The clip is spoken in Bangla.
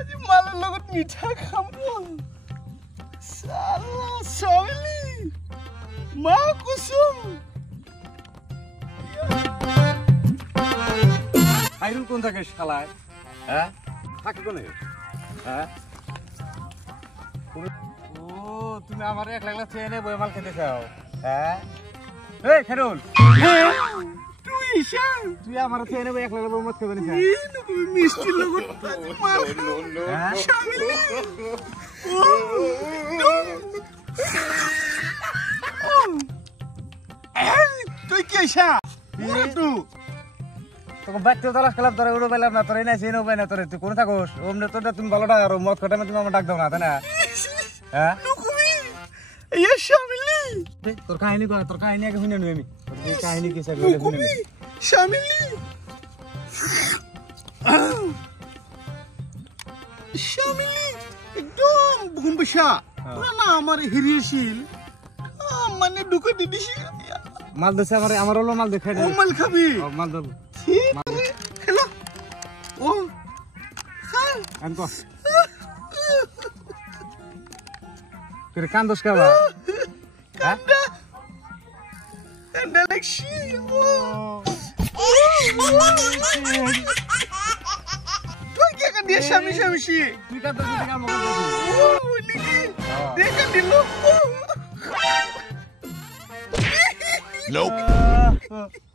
আজি মালের লগত মিঠা খাবো সালা সবলি মা কুসুম আইরুল কোন থাকে শালায় হ্যাঁ থাকে কোনে হ্যাঁ ও তুমি আমার একলা একলা চেয়ে বই মাল খেতে চাও হ্যাঁ এই খেরুল তুই ঈশান তুই আমার চেয়ে নেবে একলা একলা বই মত খাবে না মিষ্টি লগত মাল হ্যাঁ শামিলি তুই কে ঈশা তুই তোকে বাইতে তালাশ খেলাম তোরে উড়ো পেলাম না তোরে না চেয়ে নেবে না তোরে তুই কোন থাকোস ওমনে তোরটা তুমি ভালো ডাক আর মদ খাটামে তুমি আমার ডাক দাও না তাই না হ্যাঁ ইয়ে শামিলি তোর কাহিনী কর তোর কাহিনী আগে শুনে নিই আমি তোর কাহিনী কি স্যার শুনে নিই শামিলি শামিলি একদম ভুমবসা তোরা না আমার হিরিয়েছিল মানে ঢুকে দিদিস মাল দেছে আমার হলো মাল দেখাই দে মাল খাবি মাল দেব খেলো ও খাল আমি কর তোর কান্দোস কাবা কান্দা কান্দা লাগছি তুই কে কান্দি শামি শামিশি তুই কান্দোস তুই কাম কর ও লিখি দেখা দিল Nope.